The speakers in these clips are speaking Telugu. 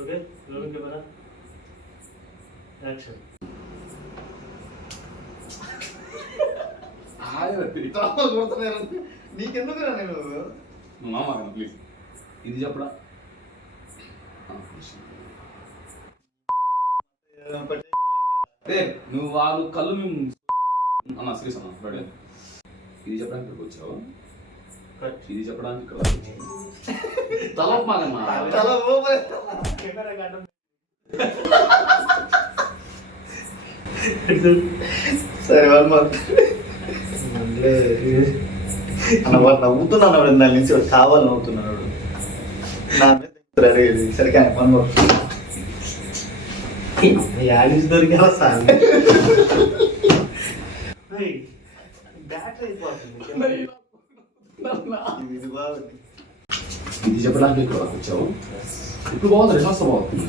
Okay rolling camera action. నీకెందుకు నేను మామా ప్లీజ్ ఇది చెప్పడా నువ్వు వాళ్ళు కళ్ళు మేము అన్న శ్రీస్ అన్న బడే ఇది చెప్పడానికి ఇక్కడికి వచ్చావు ఇది చెప్పడానికి ఇక్కడ తల మాగన్నా సరే వాళ్ళు అన్న వాడు నవ్వుతున్నాను దాని నుంచి వాడు కావాలని నవ్వుతున్నాడు నా మీద అడిగేది సరే కానీ పని యాడిస్ దొరికా సార్ బ్యాటరీ అయిపోతుంది. ఇది బాగుంది. ఇది చెప్పడానికి ఇక్కడ వచ్చావు ఇప్పుడు బాగుంది రిహార్సల్ బాగుంది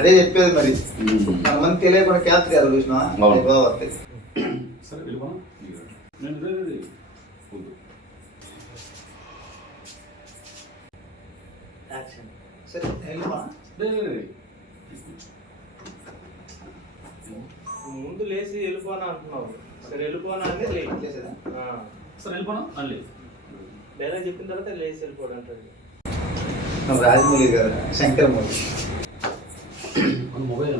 అదే చెప్పేది మరి మనమంది తెలియకుండా క్యాప్చర్ కదా చూసినా బాగా వస్తాయి. సరే వెళ్ళిపోనా నేను యాక్షన్. సరే వెళ్ళిపో. ముందు లేచి వెళ్ళిపోనా అంటున్నావు. సరే వెళ్ళిపోనా అంటే లేదు. సరే వెళ్ళిపోనా అని డైలాగ్ చెప్పిన తర్వాత లేచి వెళ్ళిపోవడం అంటారు. రాజమౌళి గారు శంకర్ మౌళి మొబైల్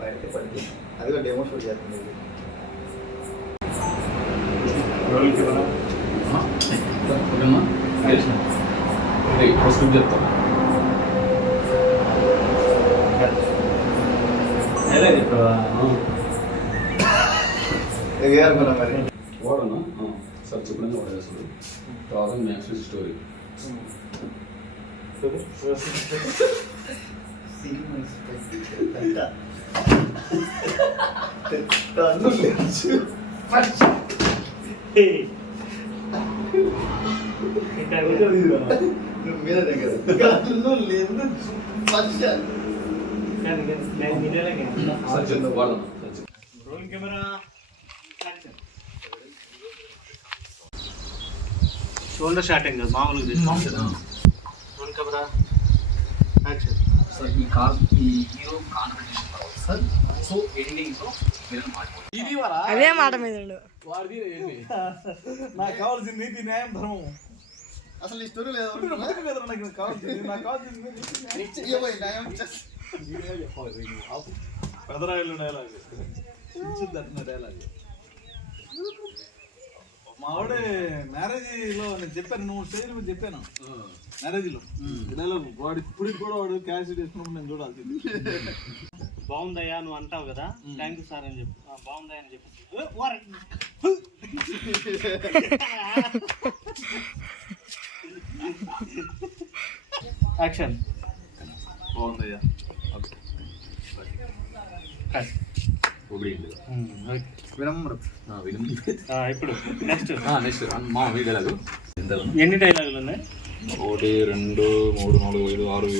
బయటకి పడింది అది కూడా డెమో షూట్ చేస్తుంది. స్క్రిప్ట్ చెప్తాను అనుకున్నా మరి వాడనా సార్ చెప్పిన వాడేస్తాడు తర్వాత నెక్స్ట్ స్టోరీ మీద దగ్గర వాడనా రోలింగ్ కెమెరా యాక్షన్. షోల్డర్ షాటింగ్ కదా మామూలుగా రోలింగ్ కెమెరా యాక్షన్. సార్ ఈ హీరో కాన్ఫిడెన్స్ కావాలి సార్ సో ఎండింగ్లో ఇది అదే మాట మీద వాడిది నాకు కావాల్సింది నీతి న్యాయం ధర్మం. అసలు ఈ స్టోరీ లేదు నాకు కావాల్సింది పెదరాయలు డైలాగ్ డైలాగ్ మా ఆవిడే మ్యారేజ్ లో నేను చెప్పాను 2 స్టేజ్ల మీద చెప్పాను మ్యారేజ్ లో డైలాగ్ వాడు ఇప్పుడు కూడా వాడు క్యాష్ వేసుకున్నప్పుడు నేను చూడాల్సింది. బాగుందయ్యా నువ్వు అంటావు కదా థ్యాంక్ యూ సార్ అని చెప్పి బాగుందయ్యా అని చెప్పి యాక్షన్. బాగుందయ్యా వినమ్రత ఇప్పుడు నెక్స్ట్ మా డైలాగు ఎన్ని డైలాగులు ఉన్నాయి? 1 2 3 4 5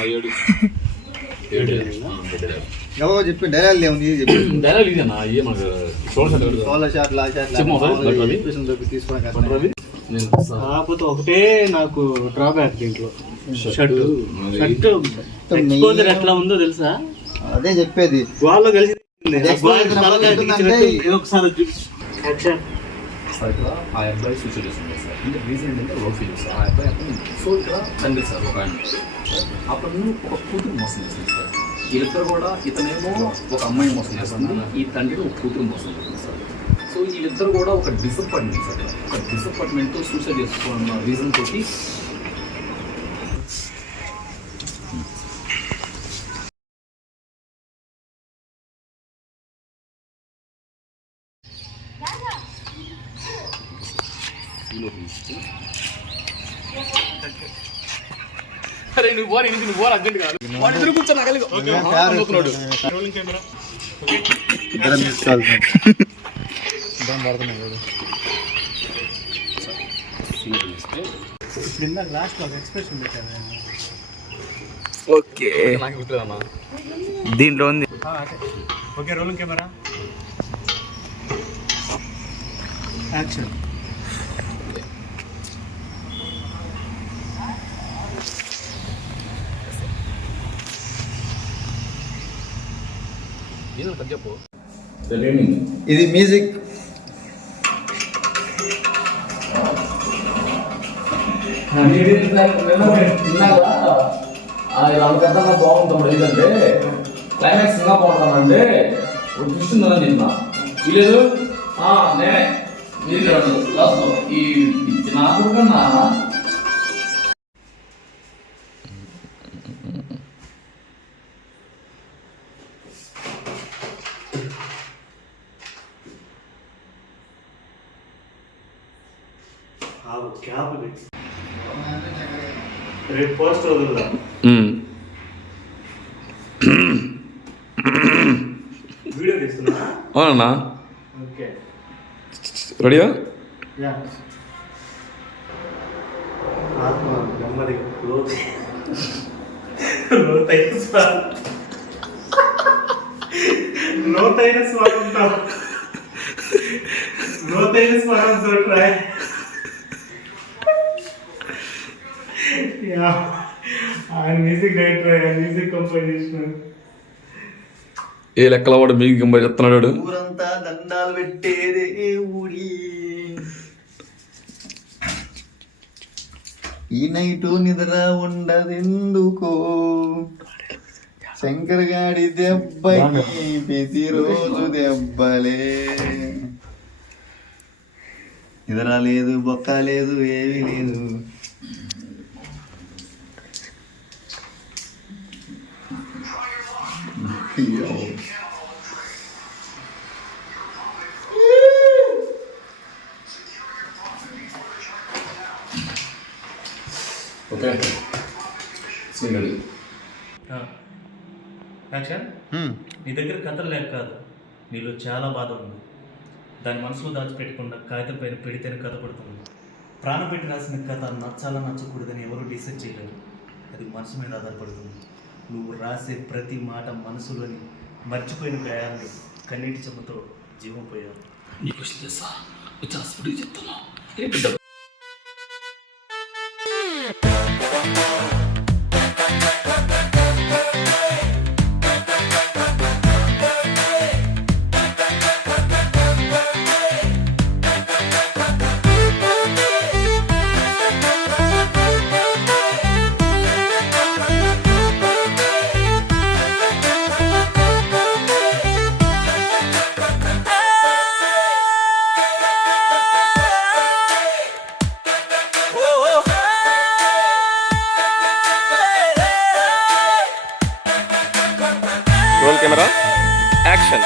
6 7 ఎవరో చెప్పి డైలాగ్ ఏముంది చెప్పి డైలాగ్ ఇదేనా ఏ మనకు కాకపోతే ఒకటే నాకు డ్రాబ్యాక్ దీంట్లో షర్ట్ ఎక్స్పోజర్ ఎట్లా ఉందో తెలుసా? అదే చెప్పేది గోల్లో కలిసి ఆ అబ్బాయి సూసైడ్ చేస్తుంది సార్ అంటే రీజన్ ఏంటంటే వర్క్ ఫీల్ సార్ ఆ అబ్బాయి అప్పుడు సో ఇక్కడ తండ్రి సార్ ఒక ఆయన అప్పుడు ఒక కూతురు మోసం చేస్తుంది సార్ వీళ్ళిద్దరు కూడా ఇతనేమో ఒక అమ్మాయి మోసం చేస్తుంది ఈ తండ్రిని ఒక కూతురు మోసం చేస్తుంది సార్ సో వీళ్ళిద్దరు కూడా ఒక డిసప్పాయింట్మెంట్ సార్ ఒక డిసప్పాయింట్మెంట్తో సూసైడ్ చేసుకోవాలన్న రీజన్ తోటి అరే నువ్వు పోరా నువ్వు పోరా అర్జెంట్ కాదు వాడు ఎదురు కూర్చొని రోలింగ్ కెమెరా లాస్ట్ లో ఎక్స్ప్రెషన్ పెట్టాను. ఓకే నాకు గుర్తులేదమ్మా దీంట్లో ఉంది. Okay rolling camera action. ఏదో ఒకటి చెప్పు. ఇది మ్యూజిక్. ఇలా కన్నా బాగుంటాం. ఏంటంటే క్లైమాక్స్ ఇంకా బాగుంటామంటే ఒక ట్విస్ట్ ఉందని చెప్పిన వీలేదు నేనే మీరు లాస్ట్లో ఈ నాకు కన్నా క్యాబ్ రేపు పోస్ట్ వదులుదా వీడియో తీస్తున్నా. అవునన్నా ఓకే రెడీయా? యా ఆత్మ నెమ్మది లోతైన స్వరంతో ట్రై. ఆయన మ్యూజిక్ డైరెక్టర్, ఆయన మ్యూజిక్ కంపోజిషన్. ఏ లెక్కల వాడు మీకు గింబ చెప్తున్నాడు. ఊరంతా దండాలు పెట్టేదే ఊడి. ఈ నైటు నిద్ర ఉండదెందుకో, శంకర్ గాడి దెబ్బకి ప్రతిరోజు దెబ్బలే. నిద్ర లేదు, బొక్క లేదు, ఏమీ లేదు. Okay scene ready. యాక్షన్. నీ దగ్గర కథలు లేక కాదు, నీలో చాలా బాధ ఉంది. దాని మనసులో దాచిపెట్టకుండా కాగితం పైన పెడితేనే కథ పడుతుంది. ప్రాణం పెట్టి రాసిన కథ నచ్చాలా నచ్చకూడదని ఎవరు డిసైడ్ చేయలేరు. అది మనసు మీద ఆధారపడుతుంది. నువ్వు రాసే ప్రతి మాట మనసులోని మర్చిపోయిన గాయాన్ని కన్నీటి చెమ్మతో జీవం పోయావు. నీకు తెలుసా వచ్చి హాస్పిటల్కి చెప్తున్నా. Roll camera action.